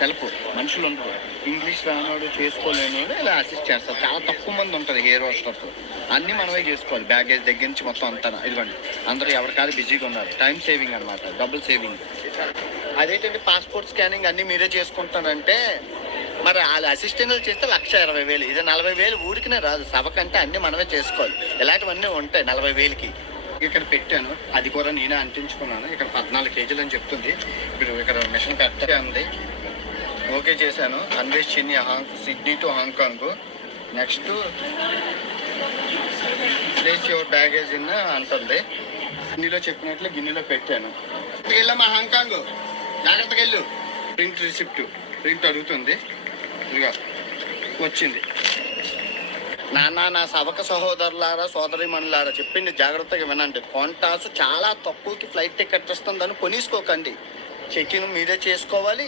Self, మనుషులు ఉండరు. English రానోడు చేసుకోలేనోడు ఇలా అసిస్ట్ చేస్తారు. చాలా తక్కువ మంది ఉంటుంది హెయిర్ హోస్టర్స్. అన్నీ మనమే చేసుకోవాలి, బ్యాగేజ్ దగ్గర నుంచి మొత్తం అంతా. ఇదిగోండి, అందరూ ఎవరికాదు బిజీగా ఉన్నారు. టైం సేవింగ్ అనమాట, డబుల్ సేవింగ్. అదేంటంటే పాస్పోర్ట్ స్కానింగ్ అన్నీ మీరే చేసుకుంటానంటే మరి వాళ్ళు అసిస్టెంట్లు చేస్తే 1,20,000. ఇది 40,000 ఊరికినే రాదు, సభకంటే అన్నీ మనమే చేసుకోవాలి. ఇలాంటివన్నీ ఉంటాయి 40,000కి. ఇక్కడ పెట్టాను, అది కూడా నేనే అంటించుకున్నాను. ఇక్కడ 14 కేజీలు అని చెప్తుంది. ఇప్పుడు ఇక్కడ మిషన్ పెట్టే ఉంది. ఓకే చేశాను. అన్వేష్ చిన్ని Sydney to Hong Kong. Next place your baggage in అంటుంది. గిన్నెలో చెప్పినట్లు గిన్నెలో పెట్టాను. వెళ్ళమ్మా హాంకాంగ్, జాగ్రత్తగా వెళ్ళు. ప్రింట్ రిసిప్ట్, ప్రింట్ అడుగుతుంది. ఇదిగా వచ్చింది. నాన్న, నా సవక సహోదరులారా సోదరిమణులారా చెప్పింది జాగ్రత్తగా వినండి. కాంటాస్ చాలా తక్కువకి ఫ్లైట్ టికెట్ ఇస్తుందని కొనేసుకోకండి. చెక్ ఇన్ మీరే చేసుకోవాలి.